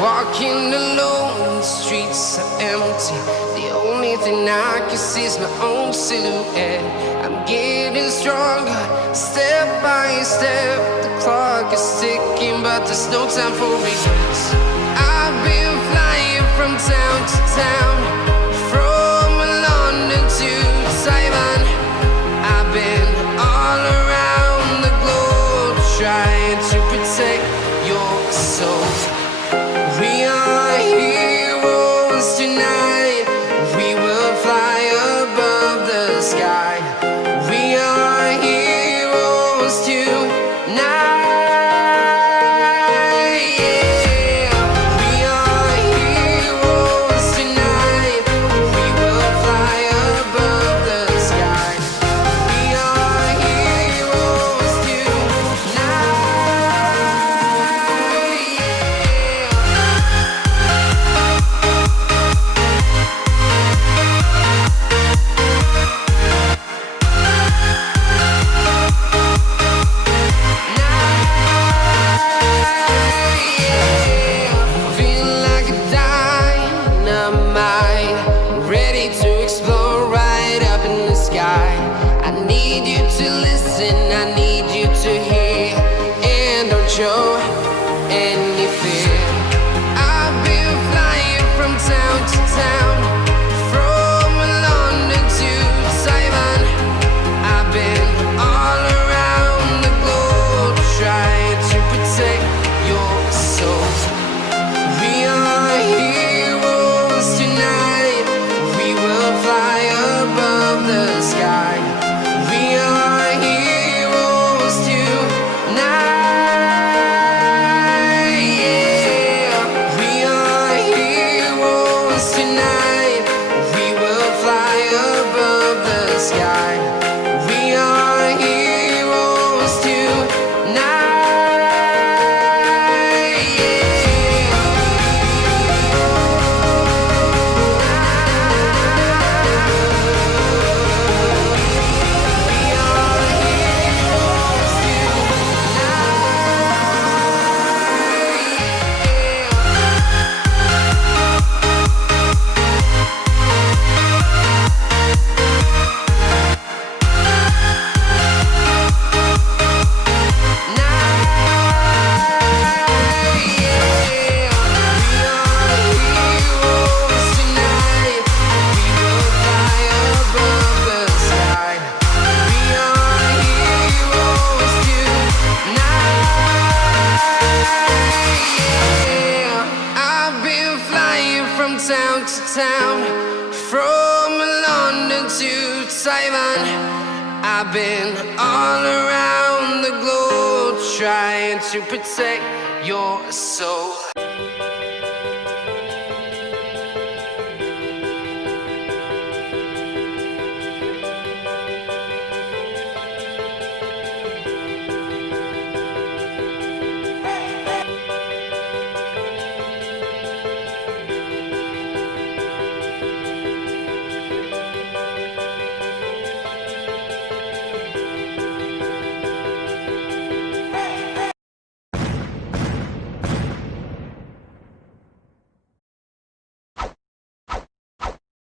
Walking alone, the streets are empty. The only thing I can see is my own silhouette. I'm getting stronger, step by step. The clock is ticking, but there's no time for regrets. I've been flying from town to town, from London to Taiwan. I've been all around the globe, trying to protect your soul. We are heroes tonight. We will fly above the sky. We are heroes tonight. Yeah. We are heroes tonight. We will fly above the sky. We are heroes tonight. Show any fear. I've been flying from town to town, from London to Taiwan. I've been all around the globe, trying to protect your soul. We are heroes tonight. We will fly above the sky. We are heroes tonight. Town to town, from London to Taiwan. I've been all around the globe, trying to protect your soul.